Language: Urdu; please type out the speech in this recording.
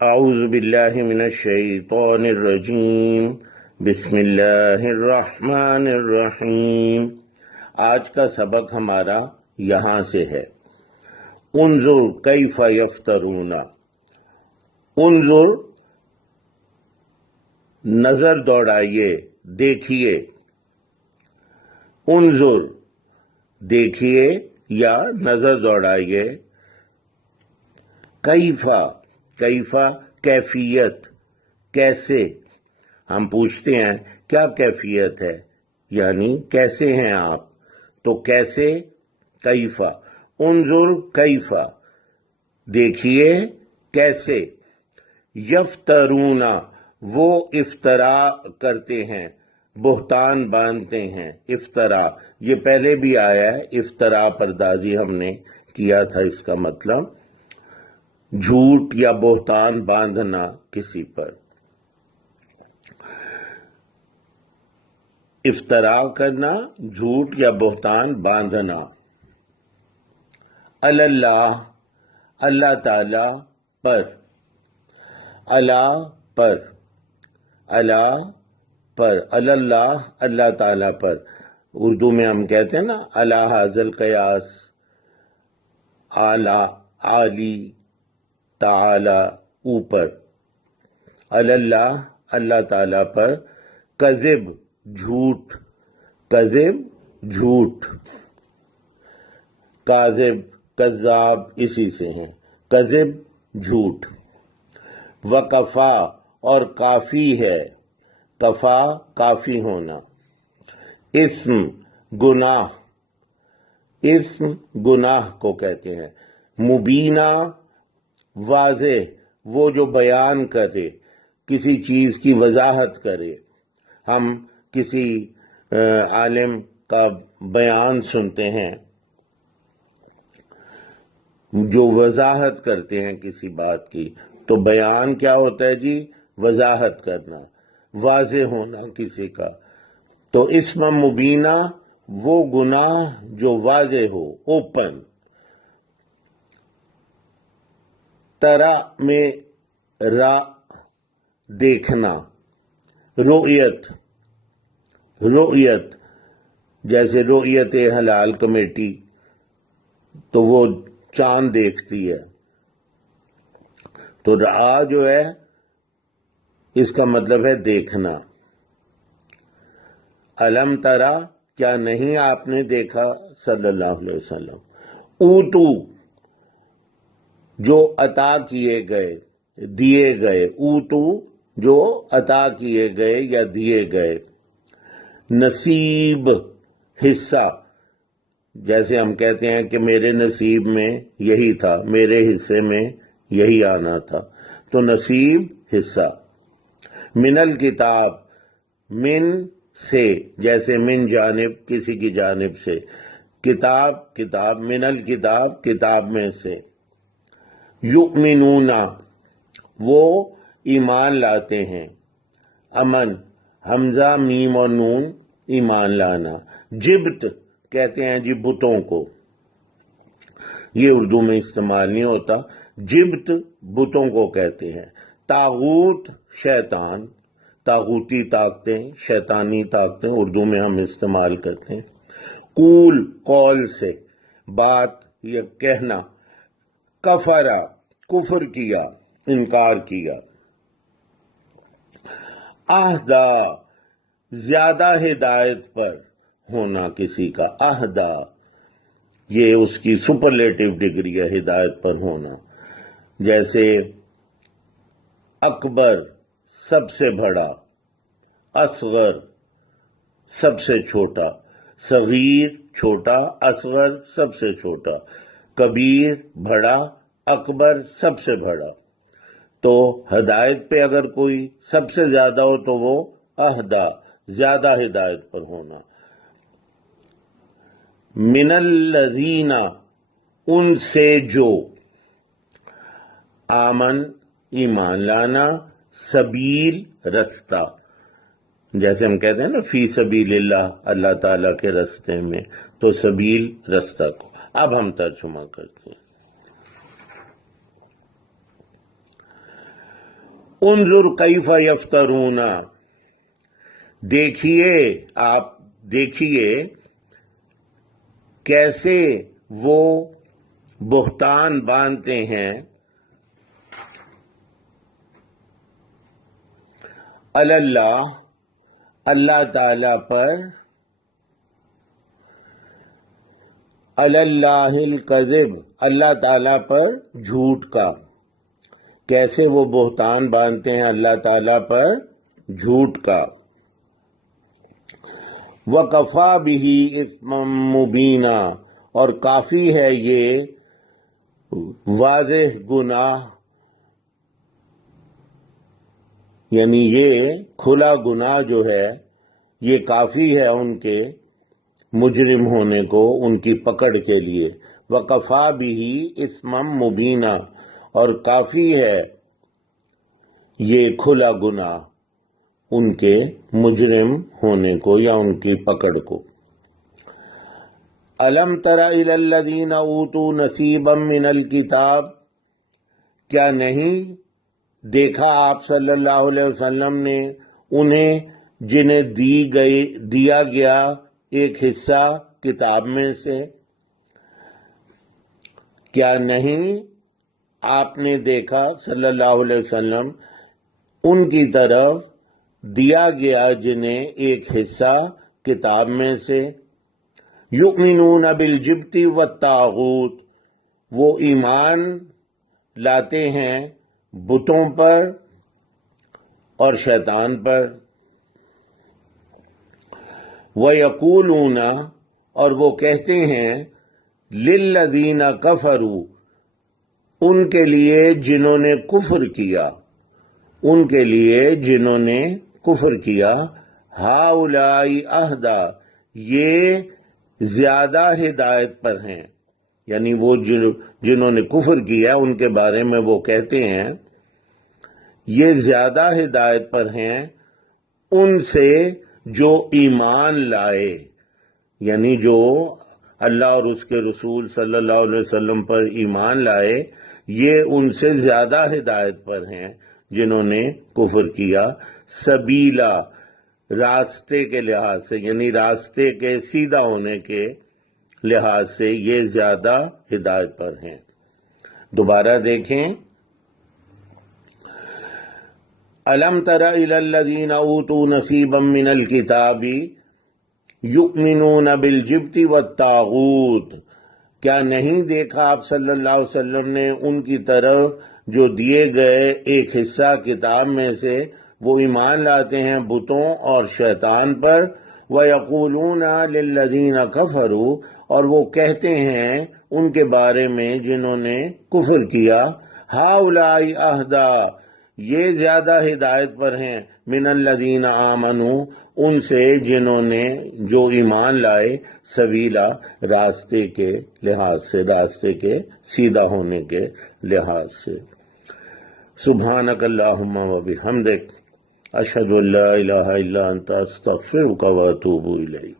اعوذ باللہ من الشیطان الرجیم بسم اللہ الرحمن الرحیم۔ آج کا سبق ہمارا یہاں سے ہے۔ انظر کیف یفترون۔ انظر نظر دوڑائیے، دیکھیے۔ انظر دیکھیے یا نظر دوڑائیے۔ کیفا کیفا کیفیت، کیسے۔ ہم پوچھتے ہیں کیا کیفیت ہے، یعنی کیسے ہیں آپ، تو کیسے کیفا۔ انظر کیفا دیکھیے کیسے۔ یفترون وہ افطرا کرتے ہیں، بہتان باندھتے ہیں۔ افطرا یہ پہلے بھی آیا ہے، افطرا پردازی ہم نے کیا تھا، اس کا مطلب جھوٹ یا بہتان باندھنا کسی پر۔ افطرا کرنا، جھوٹ یا بہتان باندھنا۔ اللہ اللہ تعالی پر، اللہ پر، اللہ پر، اللہ اللہ تعالی پر۔ اردو میں ہم کہتے ہیں نا اللہ حاضل قیاس، اعلی عالی تعالی اوپر۔ اللہ اللہ تعالی پر۔ کذب جھوٹ، کذب جھوٹ، کاذب کذاب اسی سے ہیں، کذب جھوٹ۔ وکفا اور کافی ہے، کفا کافی ہونا۔ اسم گناہ، اسم گناہ کو کہتے ہیں۔ مبینہ واضح، وہ جو بیان کرے، کسی چیز کی وضاحت کرے۔ ہم کسی عالم کا بیان سنتے ہیں جو وضاحت کرتے ہیں کسی بات کی، تو بیان کیا ہوتا ہے جی؟ وضاحت کرنا، واضح ہونا کسی کا۔ تو اسم مبینہ وہ گناہ جو واضح ہو، اوپن۔ ترا میں را دیکھنا، رؤیت، رؤیت جیسے رؤیت حلال کمیٹی، تو وہ چاند دیکھتی ہے، تو را جو ہے اس کا مطلب ہے دیکھنا۔ الم ترا کیا نہیں آپ نے دیکھا، صلی اللہ علیہ وسلم۔ اوتو جو عطا کیے گئے، دیے گئے۔ اوتو جو عطا کیے گئے یا دیے گئے۔ نصیب حصہ، جیسے ہم کہتے ہیں کہ میرے نصیب میں یہی تھا، میرے حصے میں یہی آنا تھا، تو نصیب حصہ۔ من الکتاب، من سے، جیسے من جانب کسی کی جانب سے، کتاب کتاب، من الکتاب کتاب میں سے۔ یؤمنون وہ ایمان لاتے ہیں۔ امن حمزہ میم اور نون، ایمان لانا۔ جبت کہتے ہیں جی بتوں کو، یہ اردو میں استعمال نہیں ہوتا، جبت بتوں کو کہتے ہیں۔ طاغوت شیطان، طاغوتی طاقتیں، شیطانی طاقتیں اردو میں ہم استعمال کرتے ہیں۔ قول قول سے، بات یا کہنا۔ کفرا کفر کیا، انکار کیا۔ اہدا زیادہ ہدایت پر ہونا کسی کا، اہدا یہ اس کی سپرلیٹو ڈگری ہے، ہدایت پر ہونا۔ جیسے اکبر سب سے بڑا، اصغر سب سے چھوٹا، صغیر چھوٹا، اصغر سب سے چھوٹا، کبیر بڑا، اکبر سب سے بڑا۔ تو ہدایت پہ اگر کوئی سب سے زیادہ ہو تو وہ اہدا، زیادہ ہدایت پر ہونا۔ من الذین ان سے جو، آمن ایمان لانا، سبیل رستہ، جیسے ہم کہتے ہیں نا فی سبیل اللہ، اللہ تعالیٰ کے رستے میں، تو سبیل رستہ کو۔ اب ہم ترجمہ کرتے ہیں۔ انظر کیف یفترون، دیکھیے، آپ دیکھیے کیسے وہ بہتان باندھتے ہیں اللہ، اللہ تعالی پر، اللہ الکذب، اللہ تعالی پر جھوٹ کا، کیسے وہ بہتان باندھتے ہیں اللہ تعالی پر جھوٹ کا۔ وَكَفَى بِهِ إِثْمًا مُبِينًا، اور کافی ہے یہ واضح گناہ، یعنی یہ کھلا گناہ جو ہے یہ کافی ہے ان کے مجرم ہونے کو، ان کی پکڑ کے لیے۔ وَكَفَى بِهِ إِثْمًا مُبِينًا، اور کافی ہے یہ کھلا گناہ ان کے مجرم ہونے کو یا ان کی پکڑ کو۔ أَلَمْ تَرَ إِلَى الَّذِينَ أُوتُوا نَصِيبًا مِنَ الْكِتَابِ، کیا نہیں دیکھا آپ صلی اللہ علیہ وسلم نے انہیں جنہیں دیا گیا ایک حصہ کتاب میں سے؟ کیا نہیں آپ نے دیکھا صلی اللہ علیہ وسلم ان کی طرف دیا گیا جنہیں ایک حصہ کتاب میں سے؟ یؤمنون بالجبت والطاغوت، وہ ایمان لاتے ہیں بتوں پر اور شیطان پر۔ وَيَقُولُونَ، اور وہ کہتے ہیں لِلَّذِينَ كَفَرُوا، ان کے لیے جنہوں نے کفر کیا، ان کے لیے جنہوں نے کفر کیا، ہَؤُلَاءِ أَهْدَىٰ، یہ زیادہ ہدایت پر ہیں، یعنی وہ جنہوں نے کفر کیا ان کے بارے میں وہ کہتے ہیں یہ زیادہ ہدایت پر ہیں ان سے جو ایمان لائے، یعنی جو اللہ اور اس کے رسول صلی اللہ علیہ وسلم پر ایمان لائے، یہ ان سے زیادہ ہدایت پر ہیں جنہوں نے کفر کیا۔ سبیلا، راستے کے لحاظ سے، یعنی راستے کے سیدھا ہونے کے لحاظ سے یہ زیادہ ہدایت پر ہیں۔ دوبارہ دیکھیں، أَلَمْ تَرَ إِلَى الَّذِينَ أُوتُوا نَصِيبًا مِنَ الْكِتَابِ يُؤْمِنُونَ بِالْجِبْتِ وَالطَّاغُوتِ، کیا نہیں دیکھا آپ صلی اللہ علیہ وسلم نے ان کی طرف جو دیے گئے ایک حصہ کتاب میں سے، وہ ایمان لاتے ہیں بتوں اور شیطان پر۔ وَيَقُولُونَ لِلَّذِينَ كَفَرُوا، اور وہ کہتے ہیں ان کے بارے میں جنہوں نے کفر کیا، ہَؤُلَاءِ أَهْدَىٰ، یہ زیادہ ہدایت پر ہیں، مِنَ الَّذِينَ آمَنُوا، ان سے جنہوں نے جو ایمان لائے، سبیلا، راستے کے لحاظ سے، راستے کے سیدھا ہونے کے لحاظ سے۔ سبحانک اللہم و بحمدک، اشہد ان لا الہ الا انت، استغفرک و اتوب الیک۔